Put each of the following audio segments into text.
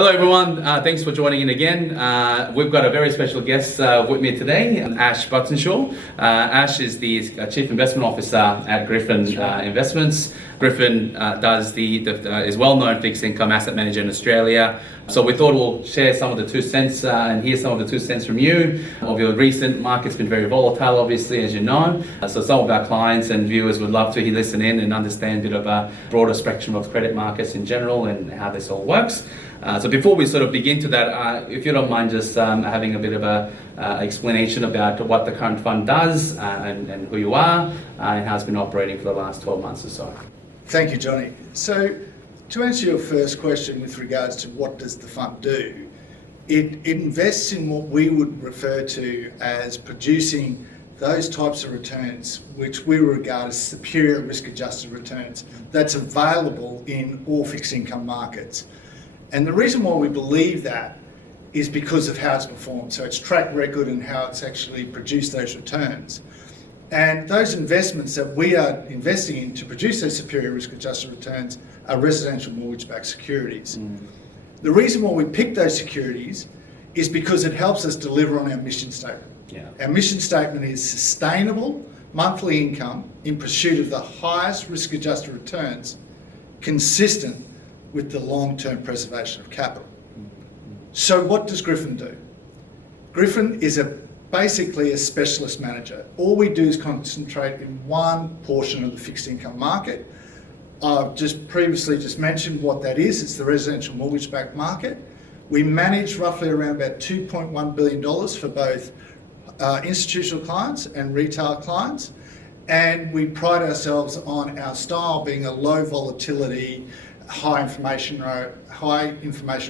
Hello everyone, thanks for joining in again. We've got a very special guest with me today, Ash Buttonshaw. Ash is the Chief Investment Officer at Griffin Investments. Griffin is well-known fixed income asset manager in Australia. So we thought we'll share some of the 2 cents and hear some of the 2 cents from you. Of your recent market's been very volatile, obviously, as you know. So some of our clients and viewers would love to listen in and understand a bit of a broader spectrum of credit markets in general and how this all works. So before we sort of begin to that, if you don't mind just having a bit of a explanation about what the current fund does and who you are and how it's been operating for the last 12 months or so. Thank you, Johnny. So to answer your first question with regards to what does the fund do, it invests in what we would refer to as producing those types of returns which we regard as superior risk-adjusted returns that's available in all fixed income markets. And the reason why we believe that is because of how it's performed. So its track record and how it's actually produced those returns. And those investments that we are investing in to produce those superior risk-adjusted returns are residential mortgage-backed securities. The reason why we pick those securities is because it helps us deliver on our mission statement. Our mission statement is sustainable monthly income in pursuit of the highest risk-adjusted returns consistent with the long-term preservation of capital. So what does Griffin do? Griffin is basically a specialist manager. All we do is concentrate in one portion of the fixed income market. I've just previously mentioned what that is. It's the residential mortgage-backed market. We manage roughly around about $2.1 billion for both institutional clients and retail clients. And we pride ourselves on our style being a low volatility, high information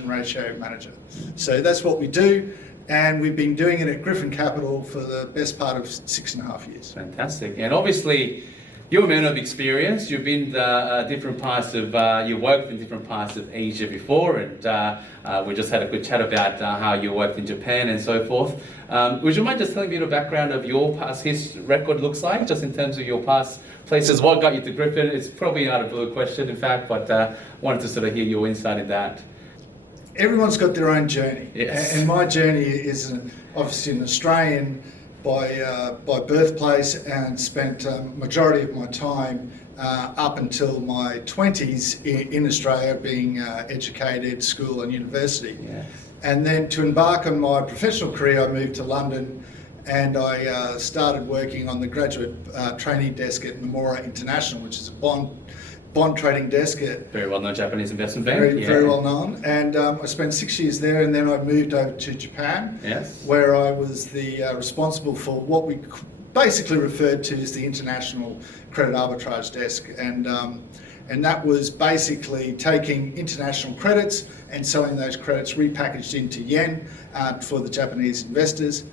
ratio manager. So that's what we do. And we've been doing it at Griffin Capital for the best part of 6.5 years. Fantastic. And obviously, you're a man of experience. You've been different parts of, you worked in different parts of Asia before, and we just had a good chat about how you worked in Japan and so forth. Would you mind just telling me the background of your past record looks like, just in terms of your past places? What got you to Griffin? It's probably not a blue question, in fact, but wanted to sort of hear your insight in that. Everyone's got their own journey, yes. And my journey is obviously an Australian by birthplace, and spent majority of my time up until my 20s in Australia, being educated, school and university. Yes. And then to embark on my professional career, I moved to London, and I started working on the graduate training desk at Nomura International, which is a bond trading desk at very well-known Japanese investment bank. Very well known. And I spent 6 years there, and then I moved over to Japan, yes, where I was the responsible for what we basically referred to as the international credit arbitrage desk. And that was basically taking international credits and selling those credits repackaged into yen for the Japanese investors.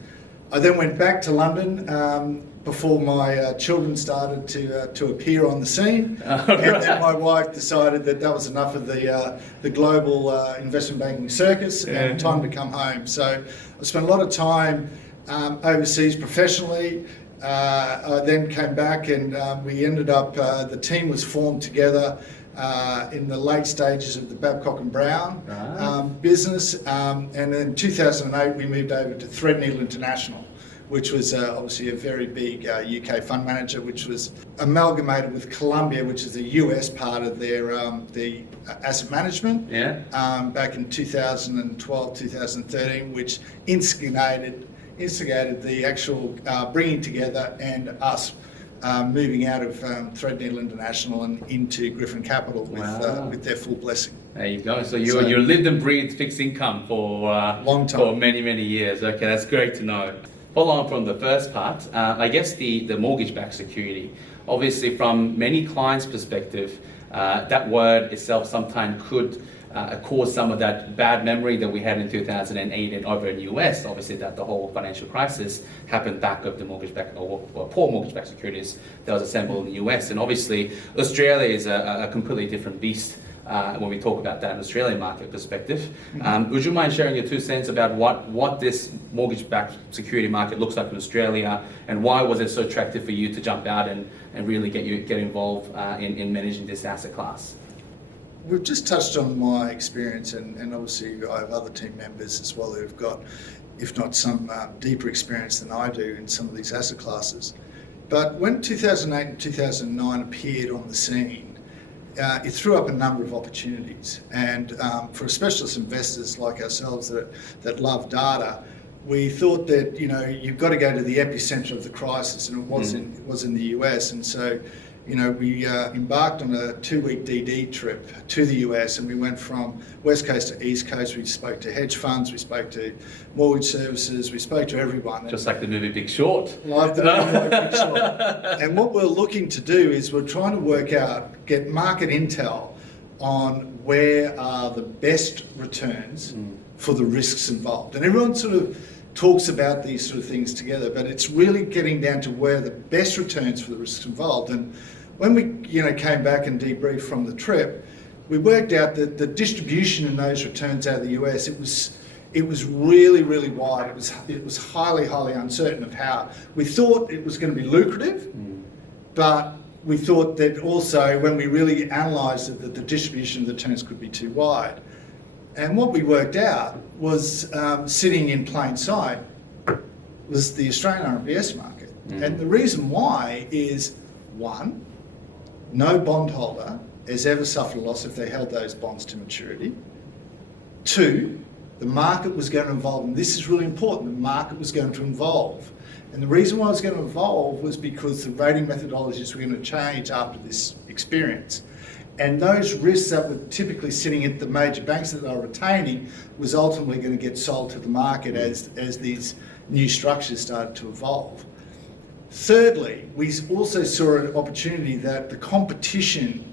I then went back to London before my children started to appear on the scene, and then my wife decided that was enough of the global investment banking circus, and time to come home. So I spent a lot of time overseas professionally. I then came back, and we ended up, the team was formed together in the late stages of the Babcock and Brown business, and in 2008 we moved over to Threadneedle International, which was obviously a very big UK fund manager, which was amalgamated with Columbia, which is the US part of their the asset management, back in 2012, 2013, which instigated the actual bringing together and us moving out of Threadneedle International and into Griffin Capital with their full blessing. There you go. So you lived and breathed fixed income for long time, for many years. Okay, that's great to know. Follow on from the first part, I guess the mortgage-backed security. Obviously, from many clients' perspective, that word itself sometimes could cause some of that bad memory that we had in 2008 and over in the US. Obviously, that the whole financial crisis happened back of the mortgage-backed or poor mortgage-backed securities that was assembled in the US. And obviously, Australia is a completely different beast when we talk about that in Australian market perspective. Would you mind sharing your 2 cents about what this mortgage-backed security market looks like in Australia, and why was it so attractive for you to jump out and really get involved in managing this asset class? we've just touched on my experience, and obviously I have other team members as well who've got, if not some deeper experience than I do in some of these asset classes. But when 2008 and 2009 appeared on the scene, it threw up a number of opportunities. And for specialist investors like ourselves that love data, we thought that, you know, you've got to go to the epicenter of the crisis, and it was in the US. And so, you know, we embarked on a 2-week DD trip to the US, and we went from West Coast to East Coast. We spoke to hedge funds, we spoke to mortgage services, we spoke to everyone. Just like the movie Big Short. Like the movie Big Short. And what we're looking to do is we're trying to work out, get market intel on where are the best returns for the risks involved. And everyone sort of talks about these sort of things together, but it's really getting down to where the best returns for the risks involved. And when we, you know, came back and debriefed from the trip, we worked out that the distribution in those returns out of the US, it was really, really wide. It was highly, highly uncertain of how. We thought it was going to be lucrative, but we thought that also when we really analysed it, that the distribution of the returns could be too wide. And what we worked out was sitting in plain sight was the Australian RMBS market. And the reason why is, one, no bondholder has ever suffered a loss if they held those bonds to maturity. Two, the market was going to evolve, and this is really important, the market was going to evolve. And the reason why it was going to evolve was because the rating methodologies were going to change after this experience. And those risks that were typically sitting at the major banks that they were retaining was ultimately going to get sold to the market as these new structures started to evolve. Thirdly, we also saw an opportunity that the competition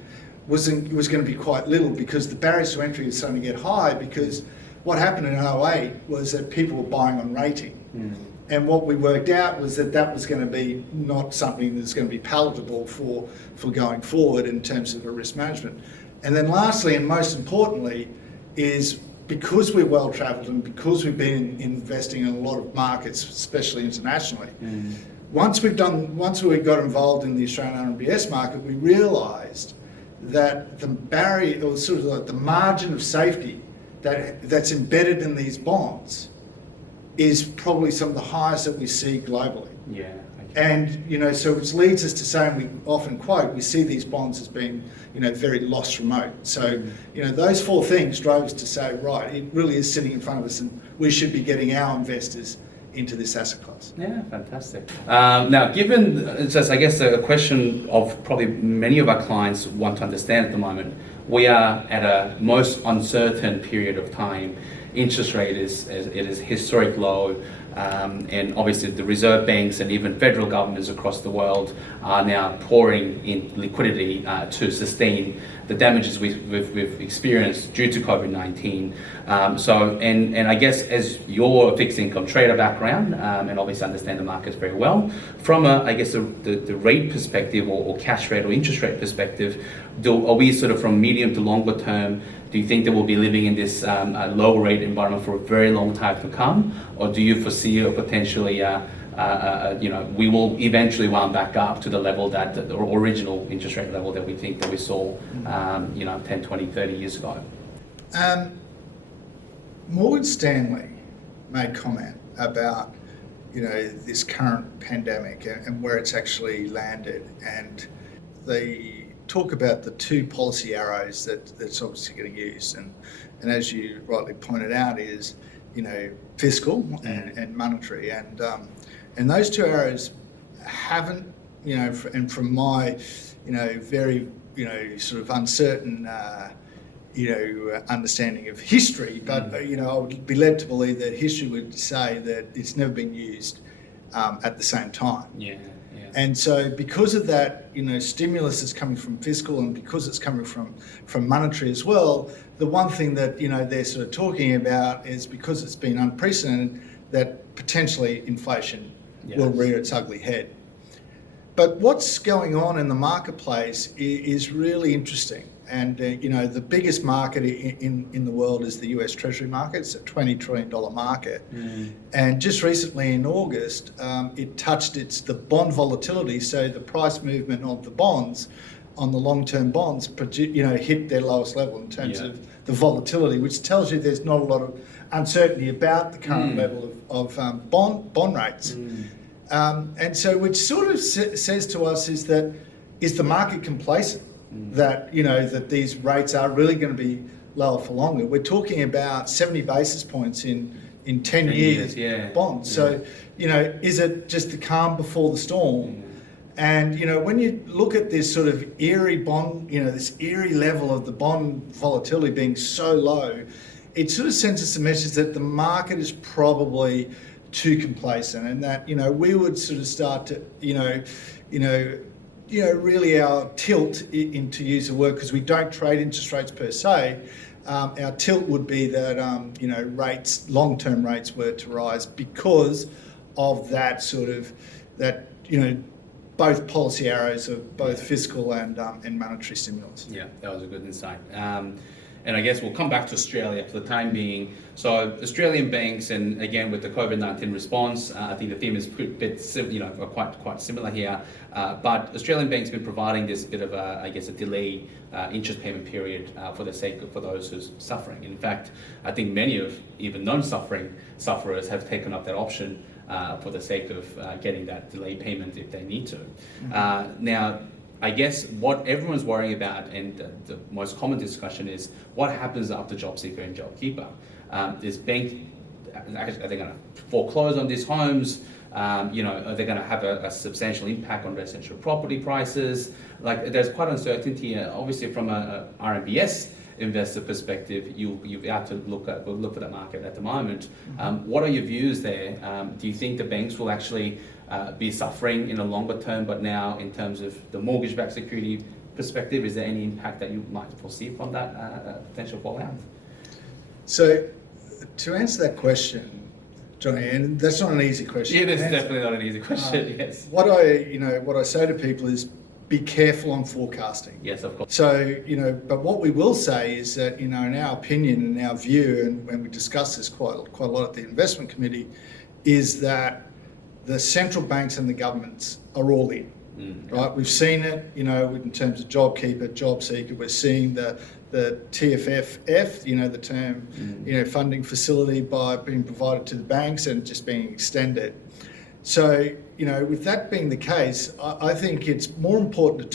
was going to be quite little, because the barriers to entry were starting to get high, because what happened in 2008 was that people were buying on rating. And what we worked out was that was going to be not something that's going to be palatable for going forward in terms of a risk management. And then lastly, and most importantly, is because we're well travelled and because we've been investing in a lot of markets, especially internationally, once we got involved in the Australian RMBS market, we realised that the barrier, or sort of like the margin of safety that's embedded in these bonds, is probably some of the highest that we see globally. Yeah. And, you know, so which leads us to saying, we often quote, we see these bonds as being, you know, very loss remote. So, you know, those four things drove us to say, right, it really is sitting in front of us, and we should be getting our investors into this asset class. Yeah, fantastic. Now, given, it's just, I guess, a question of probably many of our clients want to understand at the moment, we are at a most uncertain period of time. Interest rate is historic low, and obviously the reserve banks and even federal governments across the world are now pouring in liquidity to sustain the damages we've experienced due to COVID-19. So I guess, as your fixed income trader background, and obviously understand the markets very well, from the rate perspective, or cash rate or interest rate perspective, are we sort of from medium to longer term, do you think that we'll be living in this low rate environment for a very long time to come, or do you foresee a potentially we will eventually wound back up to the level that the original interest rate level that we think that we saw 10, 20, 30 years ago? Morgan Stanley made comment about, you know, this current pandemic and where it's actually landed, and they talk about the two policy arrows that's obviously getting used, and as you rightly pointed out, is, you know, fiscal and monetary, and those two arrows haven't, you know, and from my, you know, very, you know, sort of uncertain understanding of history, but you know, I would be led to believe that history would say that it's never been used at the same time. Yeah. And so because of that, you know, stimulus is coming from fiscal, and because it's coming from monetary as well, the one thing that, you know, they're sort of talking about is, because it's been unprecedented, that potentially inflation will rear its ugly head. But what's going on in the marketplace is really interesting. And, you know, the biggest market in the world is the US Treasury market. It's a $20 trillion market. And just recently in August, it touched the bond volatility, so the price movement of the bonds on the long-term bonds, hit their lowest level in terms of the volatility, which tells you there's not a lot of uncertainty about the current level of bond rates. And so which sort of says to us is the market complacent that, that these rates are really going to be lower for longer. We're talking about 70 basis points in 10 years bonds. So, is it just the calm before the storm? And, when you look at this sort of eerie bond, this eerie level of the bond volatility being so low, it sort of sends us a message that the market is probably too complacent, and that, we would sort of start to, really our tilt, to use the word, because we don't trade interest rates per se, our tilt would be that, long-term rates were to rise because of that sort of, both policy arrows of both fiscal and monetary stimulus. Yeah, that was a good insight. And I guess we'll come back to Australia for the time being. So Australian banks, and again with the COVID-19 response, I think the theme is a bit, quite similar here. But Australian banks have been providing this bit of a delayed interest payment period for the sake of for those who's suffering. In fact, I think many of even non-suffering sufferers have taken up that option for the sake of getting that delayed payment if they need to. Now, I guess what everyone's worrying about, and the most common discussion is what happens after job seeker and job keeper. Are they going to foreclose on these homes? Are they going to have a substantial impact on residential property prices? Like, there's quite uncertainty. Obviously, from a RMBS investor perspective, you have to look at the market at the moment. What are your views there? Do you think the banks will actually be suffering in a longer term, but now in terms of the mortgage-backed security perspective, is there any impact that you might foresee from that potential fallout? So, to answer that question, Johnny, and that's not an easy question. Yeah, that's definitely not an easy question. Yes. What I say to people is, be careful on forecasting. Yes, of course. So, but what we will say is that, in our opinion and our view, and when we discuss this quite a lot at the investment committee, is that the central banks and the governments are all in, right? We've seen it, in terms of JobKeeper, Job Seeker. We're seeing the TFF, the term, funding facility by being provided to the banks and just being extended. So, with that being the case, I think it's more important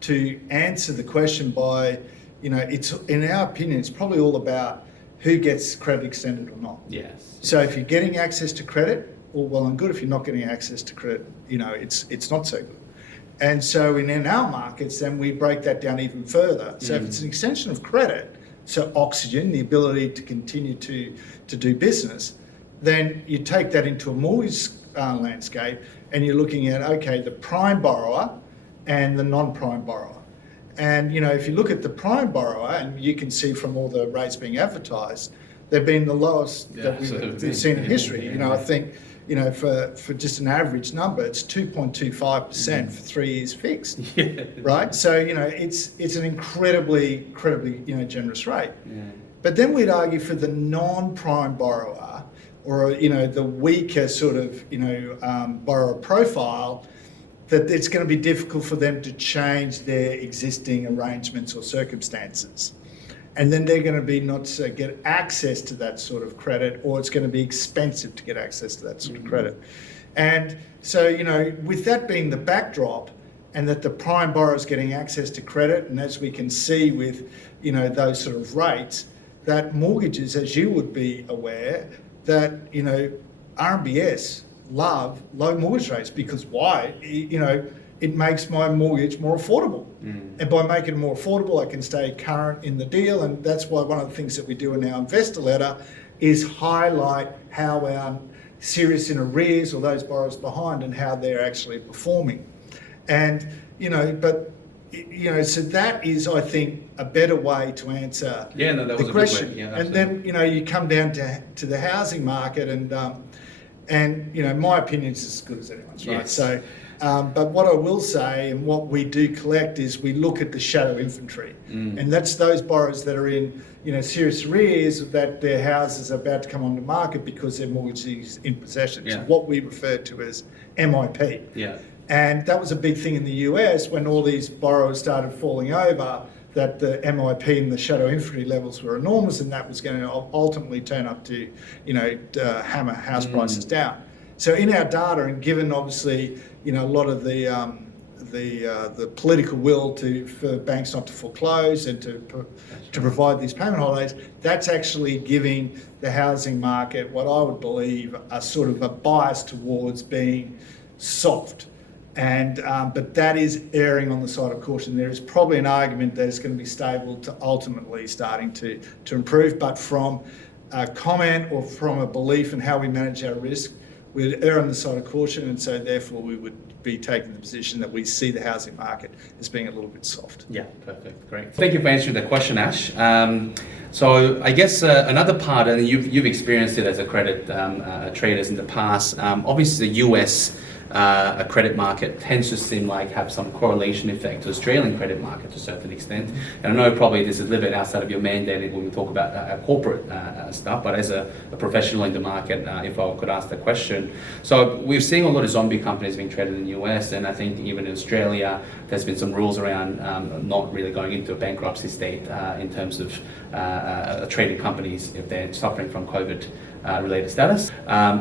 to answer the question by, it's, in our opinion, it's probably all about who gets credit extended or not. Yes. So if you're getting access to credit, all well and good. If you're not getting access to credit, it's not so good. And so in our markets, then we break that down even further. So if it's an extension of credit, so oxygen, the ability to continue to do business, then you take that into a mortgage landscape, and you're looking at, okay, the prime borrower and the non-prime borrower. And, if you look at the prime borrower, and you can see from all the rates being advertised, they've been the lowest that we've seen in history. I think, for just an average number, it's 2.25% for 3 years fixed, right? So, it's an incredibly, generous rate. Yeah. But then we'd argue for the non-prime borrower, or the weaker sort of borrower profile, that it's going to be difficult for them to change their existing arrangements or circumstances, and then they're going to be not to get access to that sort of credit, or it's going to be expensive to get access to that sort of credit. And so with that being the backdrop, and that the prime borrower is getting access to credit, and as we can see with those sort of rates, that mortgages, as you would be aware, that RMBS love low mortgage rates, because why? It makes my mortgage more affordable, and by making it more affordable, I can stay current in the deal. And that's why one of the things that we do in our investor letter is highlight how our serious in arrears, or those borrowers behind, and how they're actually performing. And so that is, I think, a better way to answer the question. Yeah, and then you come down to the housing market, and my opinion is as good as anyone's, right? Yes. So, but what I will say, and what we do collect, is we look at the shadow inventory, and that's those borrowers that are in serious arrears, that their houses are about to come on the market because their mortgage is in possession. Yeah. So what we refer to as MIP. Yeah. And that was a big thing in the US when all these borrowers started falling over, that the MIP and the shadow infantry levels were enormous, and that was going to ultimately turn up to, hammer house prices down. So in our data, and given obviously, a lot of the political will for banks not to foreclose and to provide these payment holidays, that's actually giving the housing market what I would believe a sort of a bias towards being soft. And but that is erring on the side of caution. There is probably an argument that it's going to be stable to ultimately starting to improve, but from a comment or from a belief in how we manage our risk, we'd err on the side of caution, and so therefore we would be taking the position that we see the housing market as being a little bit soft. Yeah, perfect, great. Thank you for answering that question, Ash. So I guess another part, and you've experienced it as a credit traders in the past. Obviously, the US a credit market tends to seem like have some correlation effect to Australian credit market to a certain extent. And I know probably this is a little bit outside of your mandate when we talk about corporate stuff, but as a professional in the market, if I could ask the question. So we've seen a lot of zombie companies being traded in the US, and I think even in Australia, there's been some rules around not really going into a bankruptcy state in terms of trading companies if they're suffering from COVID related status.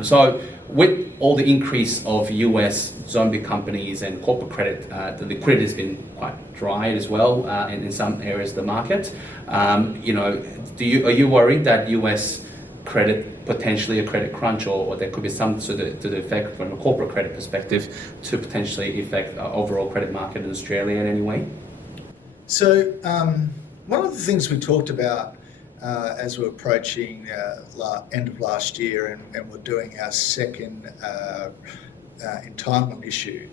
So with all the increase of US zombie companies and corporate credit, the liquidity has been quite dry as well in some areas of the market. Are you worried that US credit, potentially a credit crunch, or there could be some to the effect from a corporate credit perspective to potentially affect overall credit market in Australia in any way? So one of the things we talked about as we're approaching end of last year and we're doing our second entitlement issue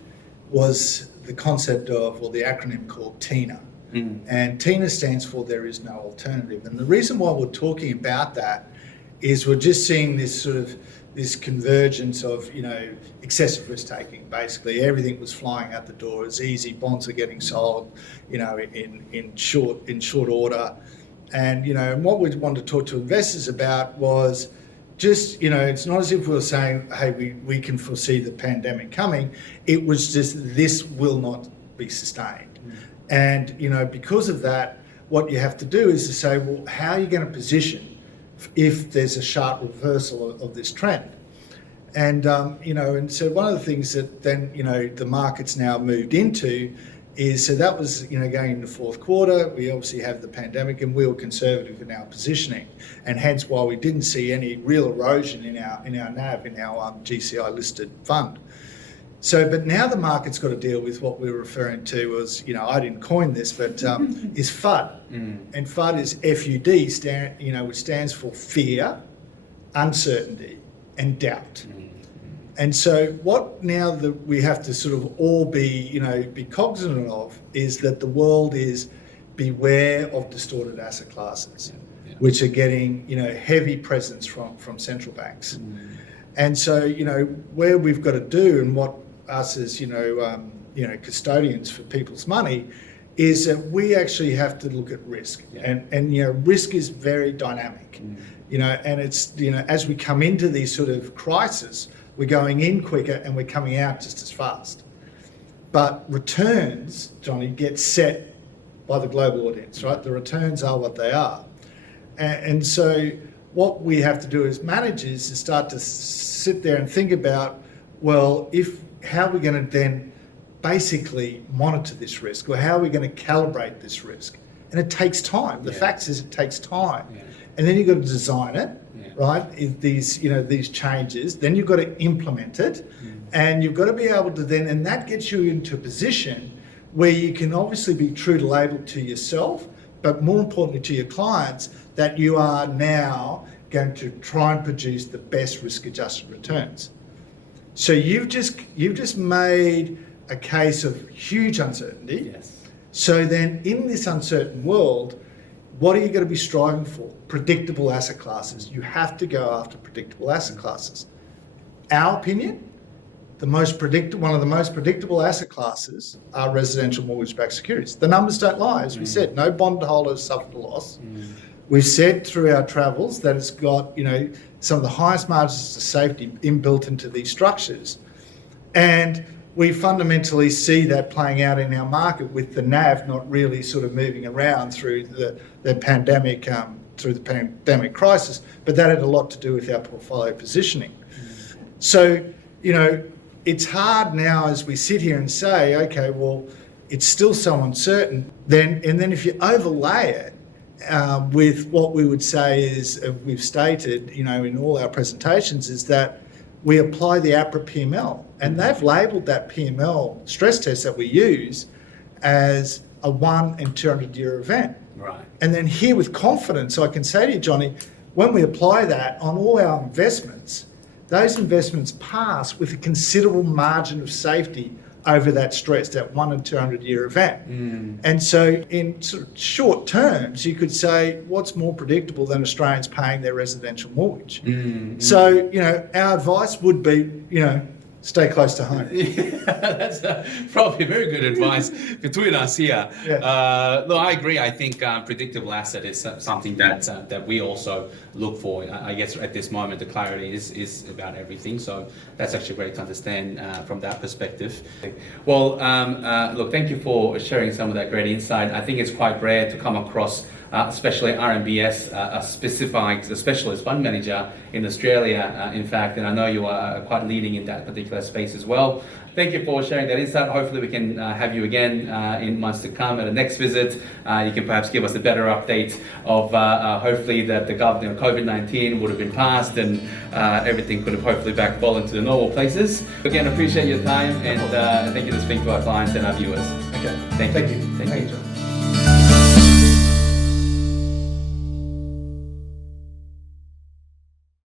was the concept of, or the acronym called TINA. And TINA stands for There Is No Alternative. And the reason why we're talking about that is we're just seeing this convergence of, excessive risk taking. Basically, everything was flying out the door. It's easy. Bonds are getting sold, in short order. And, what we wanted to talk to investors about was just, it's not as if we were saying, hey, we can foresee the pandemic coming. It was just, this will not be sustained. And, because of that, what you have to do is to say, well, how are you going to position if there's a sharp reversal of this trend? And, and so one of the things that then, the market's now moved into is, so that was, going into fourth quarter, we obviously have the pandemic and we were conservative in our positioning, and hence why we didn't see any real erosion in our NAV, in our GCI listed fund. So, but now the market's got to deal with what we're referring to as, I didn't coin this, but is FUD. And FUD is FUD, which stands for fear, uncertainty, and doubt. And so what now that we have to sort of all be, be cognizant of is that the world is beware of distorted asset classes, which are getting, heavy presence from central banks. And so, where we've got to do, and what us as, custodians for people's money, is that we actually have to look at risk. And risk is very dynamic, and it's, as we come into these sort of crises, we're going in quicker and we're coming out just as fast. But returns, Johnny, get set by the global audience, right? The returns are what they are. And so what we have to do as managers is start to sit there and think about, well, how are we going to then basically monitor this risk, or how are we going to calibrate this risk? And it takes time. The fact is it takes time. And then you've got to design it, right? These changes, then you've got to implement it, and you've got to be able to then, and that gets you into a position where you can obviously be true to label to yourself, but more importantly to your clients, that you are now going to try and produce the best risk-adjusted returns. So you've just made a case of huge uncertainty. So then in this uncertain world, what are you going to be striving for? Predictable asset classes. You have to go after predictable asset classes. Our opinion, one of the most predictable asset classes are residential mortgage-backed securities. The numbers don't lie, as we said. No bondholders suffered a loss. We've said through our travels that it's got, some of the highest margins of safety inbuilt into these structures. And we fundamentally see that playing out in our market with the NAV not really sort of moving around through the pandemic, through the pandemic crisis, but that had a lot to do with our portfolio positioning. So, you know, it's hard now as we sit here and say, okay, well, it's still so uncertain. Then if you overlay it with what we would say is, we've stated, you know, in all our presentations, is that we apply the APRA PML, and they've labelled that PML stress test that we use as a 1 in 200 year event. Right. And then here with confidence, I can say to you, Johnny, when we apply that on all our investments, those investments pass with a considerable margin of safety over that stress, that 1 in 200 year event. And so in sort of short terms, you could say, what's more predictable than Australians paying their residential mortgage? So, you know, our advice would be, you know, stay close to home. Yeah, that's probably very good advice between us here. Yeah. Look, I agree. I think predictable asset is something that we also look for. I guess at this moment the clarity is about everything. So that's actually great to understand from that perspective. Well, look, thank you for sharing some of that great insight. I think it's quite rare to come across especially RMBS, a specialist fund manager in Australia, in fact, and I know you are quite leading in that particular space as well. Thank you for sharing that insight. Hopefully we can have you again in months to come at a next visit. You can perhaps give us a better update of hopefully that the COVID-19 would have been passed and everything could have hopefully fall into the normal places. Again, appreciate your time and thank you for speaking to our clients and our viewers. Okay. Thank you. Thank you, John.